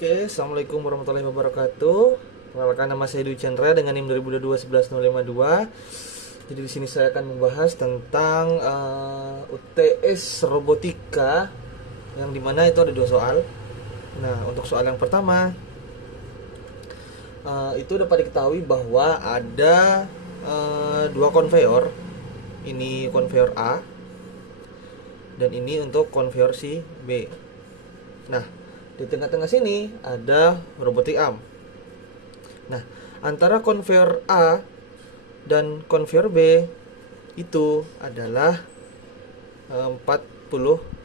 Oke, assalamualaikum warahmatullahi wabarakatuh. Perkenalkan, nama saya Dwi Chandra dengan NIM 2022 Jadi di sini saya akan membahas tentang UTS robotika, yang dimana itu ada dua soal. Nah, untuk soal yang pertama, itu dapat diketahui bahwa ada dua konveyor. Ini konveyor A dan ini untuk konveyor si B. Nah, di tengah-tengah sini ada robotic arm. Nah, antara konveyor A dan konveyor B itu adalah 40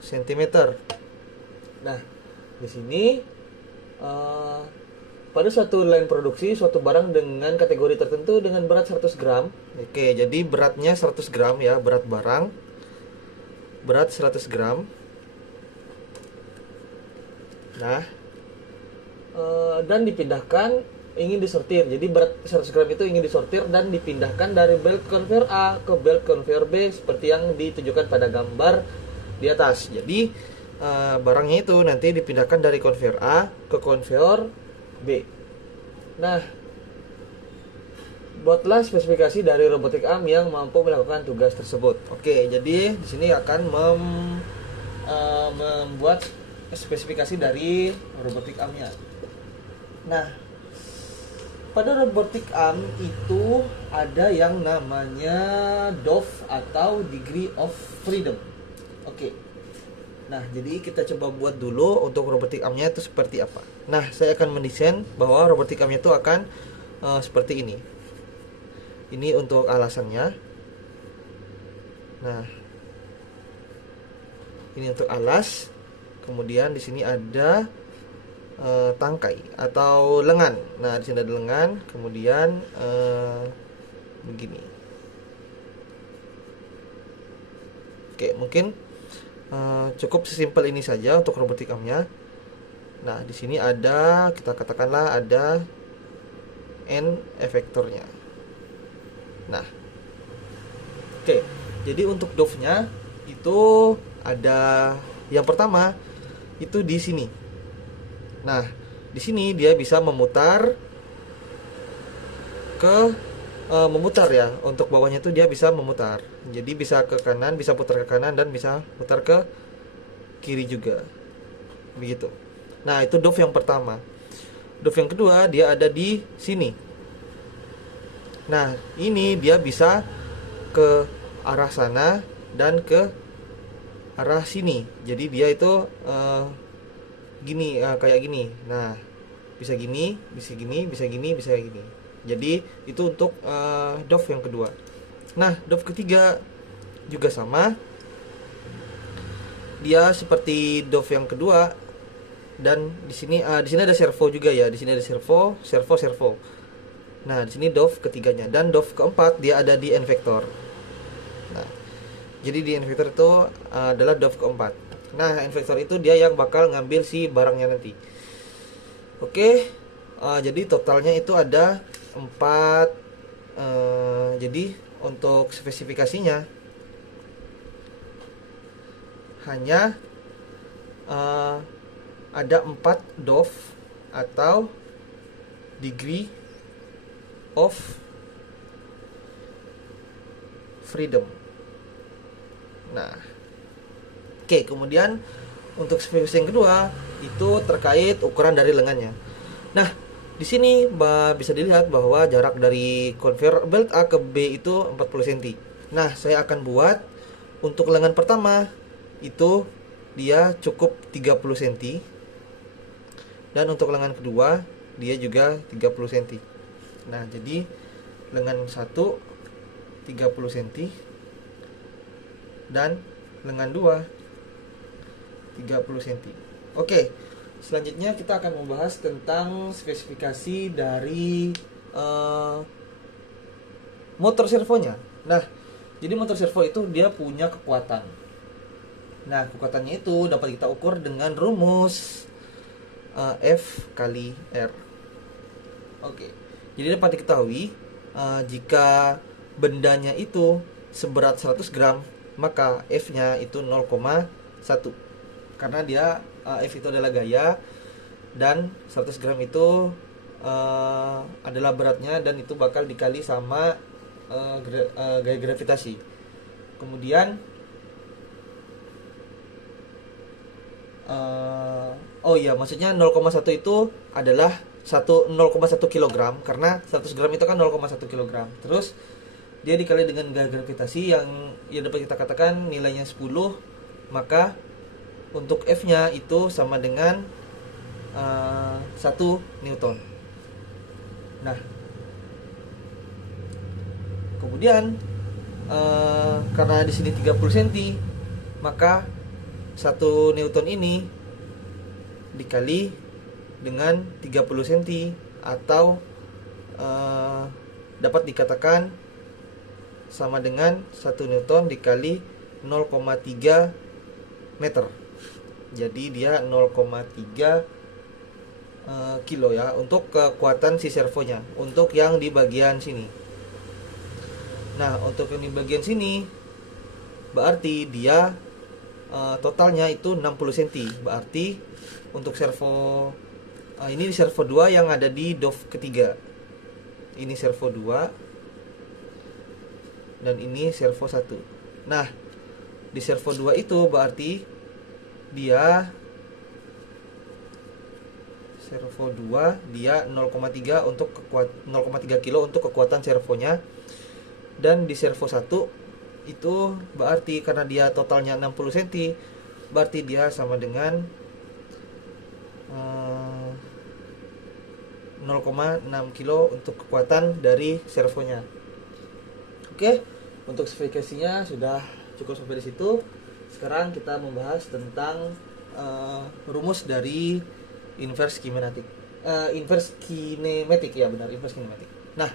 cm. Nah, di sini pada suatu line produksi suatu barang dengan kategori tertentu dengan berat 100 gram. Oke, jadi beratnya 100 gram ya, berat barang. Berat 100 gram. Nah, dan dipindahkan, ingin disortir. Jadi berat 100 gram itu ingin disortir dan dipindahkan dari belt conveyor A ke belt conveyor B seperti yang ditunjukkan pada gambar di atas. Jadi barangnya itu nanti dipindahkan dari conveyor A ke conveyor B. Nah, buatlah spesifikasi dari robotic arm yang mampu melakukan tugas tersebut. Oke, jadi di sini akan membuat spesifikasi dari robotic armnya. Nah, pada robotic arm itu ada yang namanya DOF atau degree of freedom. Oke. Nah, jadi kita coba buat dulu untuk robotic armnya itu seperti apa. Nah, saya akan mendesain bahwa robotic armnya itu akan seperti ini. Ini untuk alasannya. Nah, ini untuk alas. Kemudian di sini ada tangkai atau lengan. Nah, di sini ada lengan, kemudian begini. Oke, mungkin cukup sesimpel ini saja untuk robotic armnya. Nah, di sini ada, kita katakanlah ada end efektornya. Nah, oke. Jadi untuk DOF-nya itu ada yang pertama itu di sini. Nah, di sini dia bisa memutar memutar ya. Untuk bawahnya itu dia bisa memutar. Jadi bisa ke kanan, bisa putar ke kanan dan bisa putar ke kiri juga. Begitu. Nah, itu DOF yang pertama. DOF yang kedua dia ada di sini. Nah, ini dia bisa ke arah sana dan ke arah sini. Jadi dia itu gini, kayak gini. Nah, bisa gini, bisa gini, bisa gini, bisa gini. Jadi itu untuk DOF yang kedua. Nah, DOF ketiga juga sama. Dia seperti DOF yang kedua, dan di sini ada servo juga ya. Di sini ada servo. Nah, di sini DOF ketiganya, dan DOF keempat dia ada di end vector. Nah, jadi di end vector itu adalah DOF keempat. Nah, end vector itu dia yang bakal ngambil si barangnya nanti. Oke, jadi totalnya itu ada 4. Jadi untuk spesifikasinya hanya ada 4 DOF atau degree of freedom. Nah, oke, kemudian untuk spesifikasi yang kedua itu terkait ukuran dari lengannya. Nah, di sini bisa dilihat bahwa jarak dari conveyor belt A ke B itu 40 cm. Nah, saya akan buat untuk lengan pertama itu dia cukup 30 cm. Dan untuk lengan kedua dia juga 30 cm. Nah, jadi lengan 1 30 cm dan lengan 2 30 cm. Oke, selanjutnya kita akan membahas tentang spesifikasi dari motor servonya. Nah, jadi motor servo itu dia punya kekuatan. Nah, kekuatannya itu dapat kita ukur dengan rumus F kali R. Oke, jadi dapat diketahui jika bendanya itu seberat 100 gram, maka F-nya itu 0,1. Karena dia F itu adalah gaya, dan 100 gram itu adalah beratnya, dan itu bakal dikali sama gaya gravitasi. Kemudian oh iya, maksudnya 0,1 itu adalah 0,1 kilogram, karena 100 gram itu kan 0,1 kilogram. Terus dia dikali dengan gaya gravitasi yang dapat kita katakan nilainya 10, maka untuk F-nya itu sama dengan 1 Newton. Nah, kemudian karena di sini 30 cm, maka 1 Newton ini dikali dengan 30 cm, atau dapat dikatakan sama dengan 1 Newton dikali 0,3 meter. Jadi dia 0,3 kilo ya untuk kekuatan si servonya, untuk yang di bagian sini. Nah, untuk yang di bagian sini berarti dia totalnya itu 60 cm. Berarti untuk servo ini servo 2 yang ada di DOF ketiga. Ini servo 2 dan ini servo 1. Nah, di servo 2 itu berarti dia servo 2 dia 0,3 untuk 0,3 kilo untuk kekuatan servonya. Dan di servo 1 itu berarti karena dia totalnya 60 cm, berarti dia sama dengan 0,6 kilo untuk kekuatan dari servonya. Oke, untuk spesifikasinya sudah cukup sampai di situ. Sekarang kita membahas tentang rumus dari inverse kinematik. Inverse kinematik ya, benar, inverse kinematik. Nah,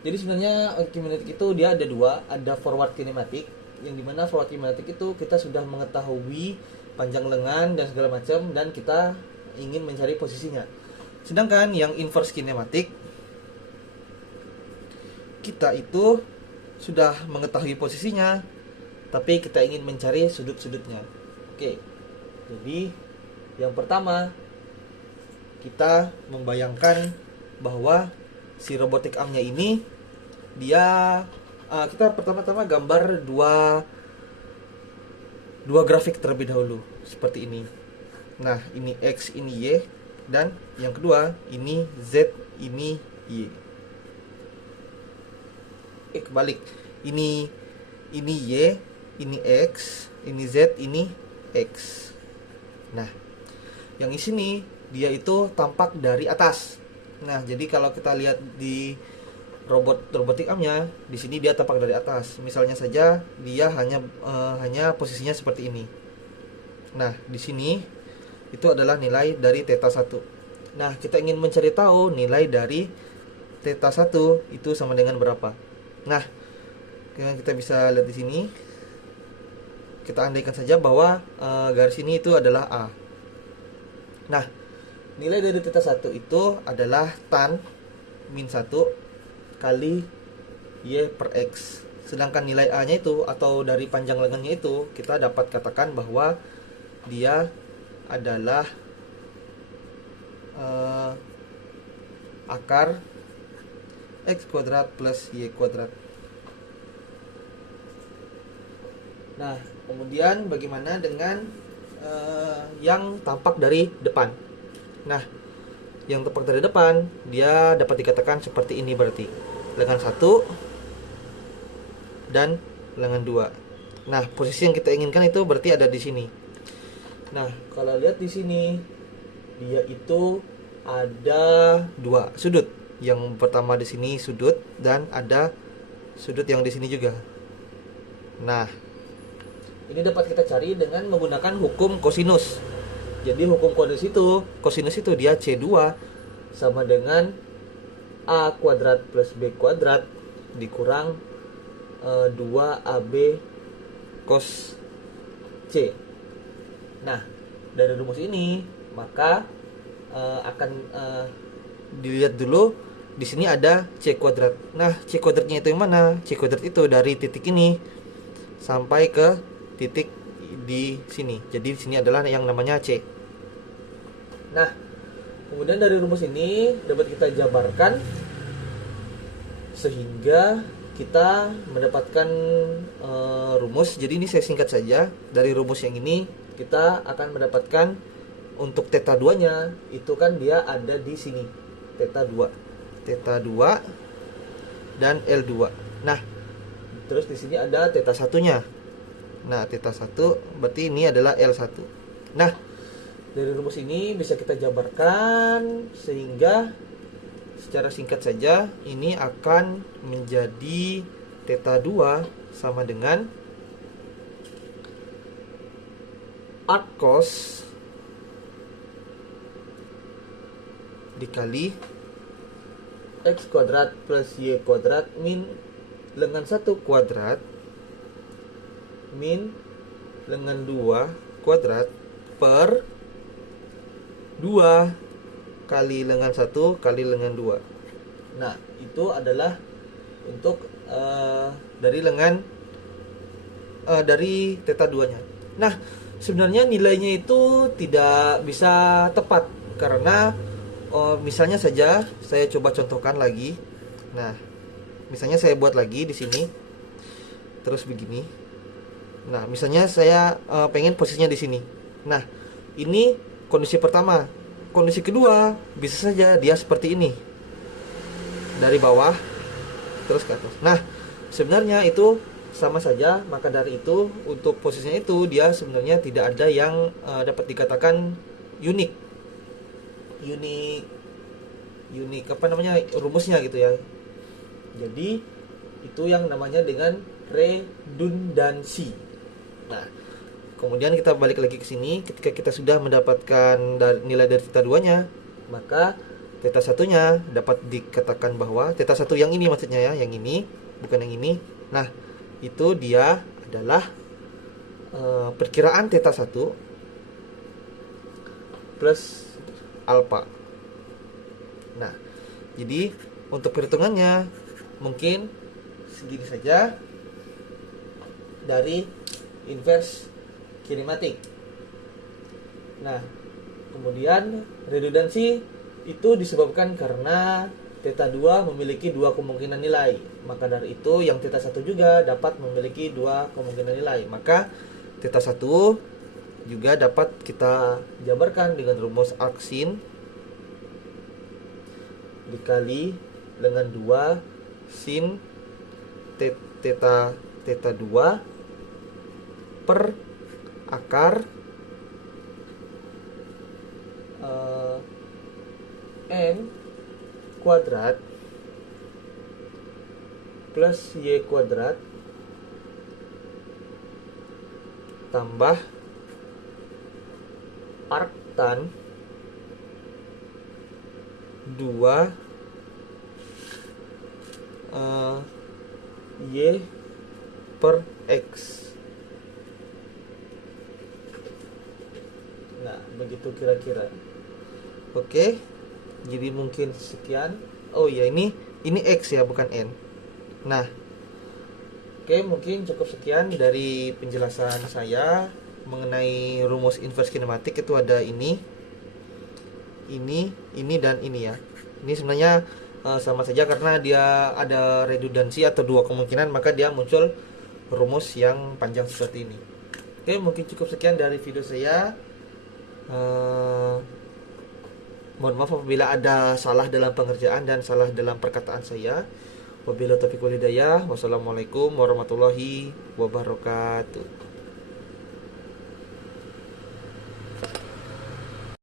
jadi sebenarnya kinematik itu dia ada dua, ada forward kinematik, yang dimana forward kinematik itu kita sudah mengetahui panjang lengan dan segala macam, dan kita ingin mencari posisinya. Sedangkan yang inverse kinematik, kita itu sudah mengetahui posisinya, tapi kita ingin mencari sudut-sudutnya. Oke, jadi yang pertama kita membayangkan bahwa si robotic armnya ini dia kita pertama-tama gambar dua grafik terlebih dahulu seperti ini. Nah, ini X, ini Y, dan yang kedua ini Z, ini Y. Kebalik, ini Y, ini X, ini Z, ini X. Nah, yang di sini dia itu tampak dari atas. Nah, jadi kalau kita lihat di robotic armnya, di sini dia tampak dari atas. Misalnya saja dia hanya posisinya seperti ini. Nah, di sini itu adalah nilai dari theta 1. Nah, kita ingin mencari tahu nilai dari theta 1 itu sama dengan berapa. Nah, kita bisa lihat di sini. Kita andaikan saja bahwa garis ini itu adalah A. Nah, nilai dari theta 1 itu adalah tan min 1 kali Y per X. Sedangkan nilai A nya itu, atau dari panjang lengannya itu, kita dapat katakan bahwa dia adalah akar X kuadrat plus Y kuadrat. Nah, kemudian bagaimana dengan yang tampak dari depan? Nah, yang tampak dari depan dia dapat dikatakan seperti ini, berarti lengan 1 dan lengan 2. Nah, posisi yang kita inginkan itu berarti ada di sini. Nah, kalau lihat di sini dia itu ada dua sudut. Yang pertama di sini sudut, dan ada sudut yang di sini juga. Nah, ini dapat kita cari dengan menggunakan hukum kosinus. Jadi hukum kosinus itu dia C2 sama dengan A kuadrat plus B kuadrat dikurang 2AB cos C. Nah, dari rumus ini maka akan dilihat dulu di sini ada C kuadrat. Nah, C kuadratnya itu yang mana? C kuadrat itu dari titik ini sampai ke titik di sini. Jadi di sini adalah yang namanya C. Nah, Kemudian dari rumus ini dapat kita jabarkan sehingga kita mendapatkan rumus. Jadi ini saya singkat saja. Dari rumus yang ini kita akan mendapatkan untuk theta 2 nya itu kan dia ada di sini, theta 2 dan L2. Nah, terus di sini ada theta 1 nya. Nah, theta 1 berarti ini adalah L1. Nah, dari rumus ini bisa kita jabarkan sehingga secara singkat saja ini akan menjadi theta 2 sama dengan arc cos dikali x kuadrat plus y kuadrat min lengan 1 kuadrat min lengan 2 kuadrat per 2 kali lengan 1 kali lengan 2. Nah, itu adalah untuk dari lengan dari theta 2 nya. Nah, sebenarnya nilainya itu tidak bisa tepat karena misalnya saja saya coba contohkan lagi. Nah, misalnya saya buat lagi di sini terus begini. Nah, misalnya saya pengen posisinya di sini. Nah, ini kondisi pertama. Kondisi kedua bisa saja dia seperti ini, dari bawah terus ke atas. Nah, sebenarnya itu sama saja. Maka dari itu untuk posisinya itu dia sebenarnya tidak ada yang dapat dikatakan unik apa namanya rumusnya gitu ya. Jadi itu yang namanya dengan redundansi. Nah, kemudian kita balik lagi ke sini. Ketika kita sudah mendapatkan nilai dari theta 2 nya, maka theta 1 nya dapat dikatakan bahwa theta 1 yang ini maksudnya ya, yang ini bukan yang ini. Nah, itu dia adalah perkiraan theta 1 plus alpha. Nah, jadi untuk perhitungannya mungkin segini saja dari inverse kinematik. Nah, kemudian redundansi itu disebabkan karena theta 2 memiliki dua kemungkinan nilai. Maka dari itu yang theta 1 juga dapat memiliki dua kemungkinan nilai. Maka theta 1 juga dapat kita jabarkan dengan rumus arc sin dikali dengan 2 sin theta 2 per akar n kuadrat plus y kuadrat tambah arctan 2 y per x. Nah, begitu kira-kira. Oke. Jadi mungkin sekian. Oh ya, ini x ya, bukan n. Nah, oke, mungkin cukup sekian dari penjelasan saya mengenai rumus inverse kinematik. Itu ada ini dan ini ya. Ini sebenarnya sama saja karena dia ada redundansi atau dua kemungkinan, maka dia muncul rumus yang panjang seperti ini. Oke, mungkin cukup sekian dari video saya. Mohon maaf apabila ada salah dalam pengerjaan dan salah dalam perkataan saya. Wabillahi taufiq wal hidayah. Wassalamualaikum warahmatullahi wabarakatuh.